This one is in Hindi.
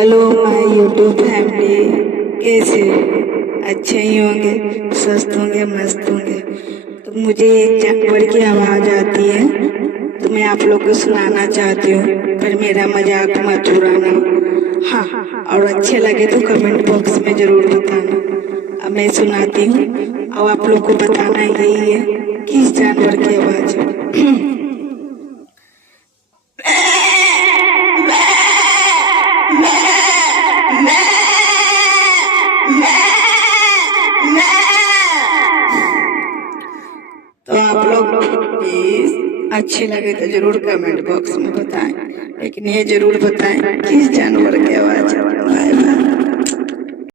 हेलो माय यूट्यूब फैमिली, कैसे हो? अच्छे ही होंगे, स्वस्थ होंगे, मस्त होंगे। तो मुझे एक जानवर की आवाज़ आती है तो मैं आप लोग को सुनाना चाहती हूँ, पर मेरा मजाक मत उड़ाना। हाँ, और अच्छे लगे तो कमेंट बॉक्स में ज़रूर बताना। अब मैं सुनाती हूँ और आप लोग को बताना यही है किस जानवर की आवाज़ है। तो आप लोग प्लीज अच्छे लगे तो जरूर कमेंट बॉक्स में बताएं, लेकिन ये जरूर बताएं किस जानवर की आवाज है।